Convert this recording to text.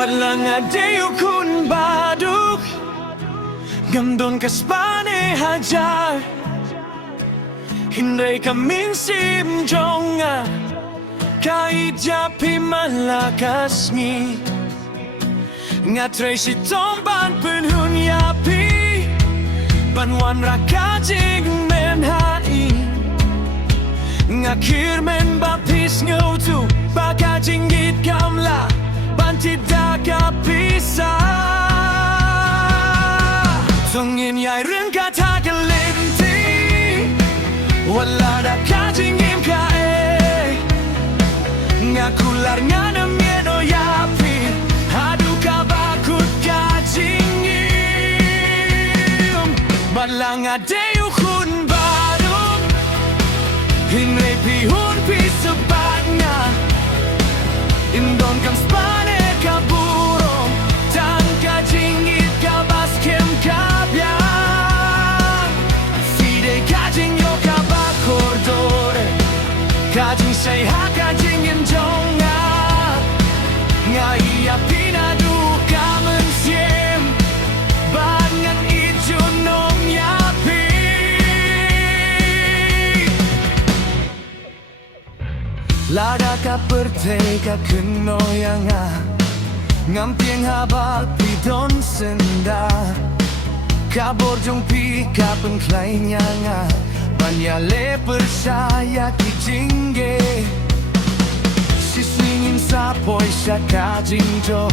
Walang adeyo kun baduk Gandon ka spane hajar Hindi kaming simjonga Kahit japi malakas ngi Nga Tracy tomban penhun yapi Banwan rakajing menhai Nga kirmen bapis ngotu Baka jinggit kamla Tidak kapisa Tungin yai rin kata kelinti Wala da kajingim ka Ngakular nga na miedo yapi Hadu ka bakut kajingim Balang adeyo kun baru Hinre pihun pisabat nga Indon kang spane kaburong Tangka jingit ka baskem kabyang Fide kajing yo ka bakordore Kajing say ha kajing injonga Nga iya pinadu kamen siem Bangan ijunong yapi Lada ka perteka kenoyanga Ngampiang habak pidon senda Kaborjong pi kapengklay niya nga Banyale persaya kijingge Sislingin sa poy siya kajingjo